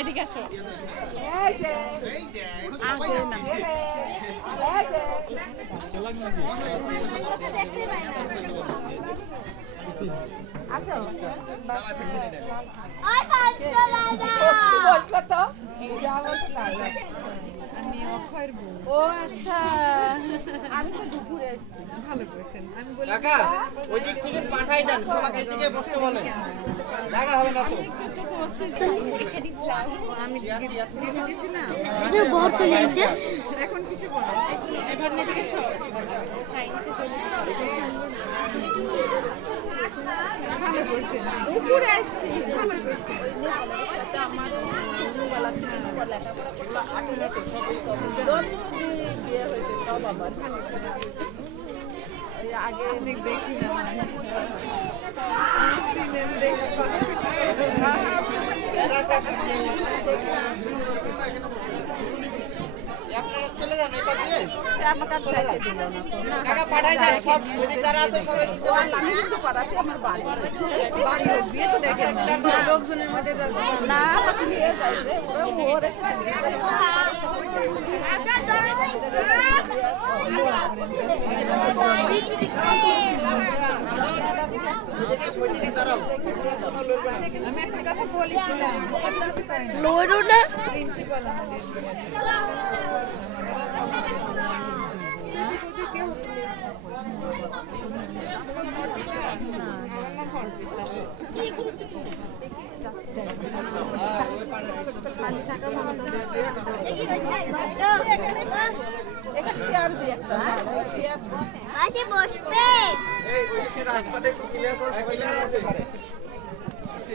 এদিকে আসো। আমি অক্ষয়ের বউ। ও আচ্ছা, আমি তো দুপুরে এসেছি। ভালো করেছেন। আমি বলি কাকা ওই দিক থেকে পাঠাই দেন, সবাইকে এদিকে বসতে বলেন, জায়গা হবে না তো। পরীক্ষা দিছিলাম। আমি ডিউটি দিছিলাম। এটা বড় চলে আসে। এখন কিসে পড়ো? এবার এদিকে এসো। সায়েন্সে চলে ভালো করেছেন। দুপুরে আসছি। ভালো করেছেন। আমার ছোটবেলা থেকে লেখাপড়া করলো 8 বিয়ে হয়েছে সব আবার আগে অনেক দেখিলাম সিনেম দেখে আপনারা চলে যান ওই পাশে। আমাকে চাইতে দিল না কাকা পাঠাই দেন, সব যদি যারা আছে সবাই দিতে পারেন। আমি কিন্তু পাড়াতে আমার বাড়ি বাড়ি লোক বিয়ে তো দেখেন না। লোকজনের মধ্যে না আমাকে নিয়ে যাইবে ওরে আমি একটা কথা বলেছিলাম লোডো না প্রিন্সিপাল আমাদের খালি থাকা ভালো তো আসে বসবে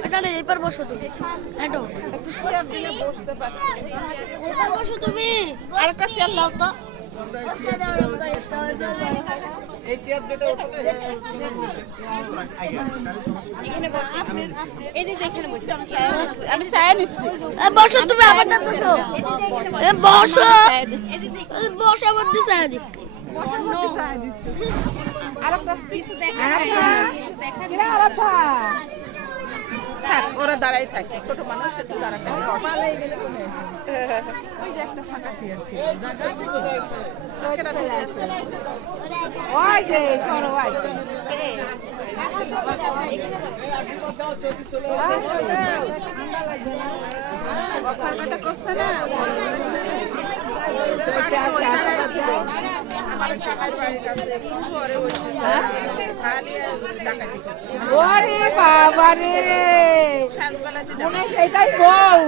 এটা না এবার বসো তুমি হ্যাঁ এবার বসো তুমি আরেকটা চেয়ার লাও তো এই চেয়ার দুটো এখানে বসে এই যে এখানে বসে আমি ছায়া নিচ্ছি বসো তুমি আবার না বসো বসো বসো আবার দিছে আদি আরেকটা কিছু দেখা আরেকটা থাক ওরা দাঁড়াই থাকে ছোট মানুষ একটু দাঁড়াতে ওই যে একটা ফাঁকা চেয়ার ছিল ওই যে সরো ভাই করছে না ওরে বাবা রে মনে সেটাই বউ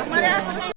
আমার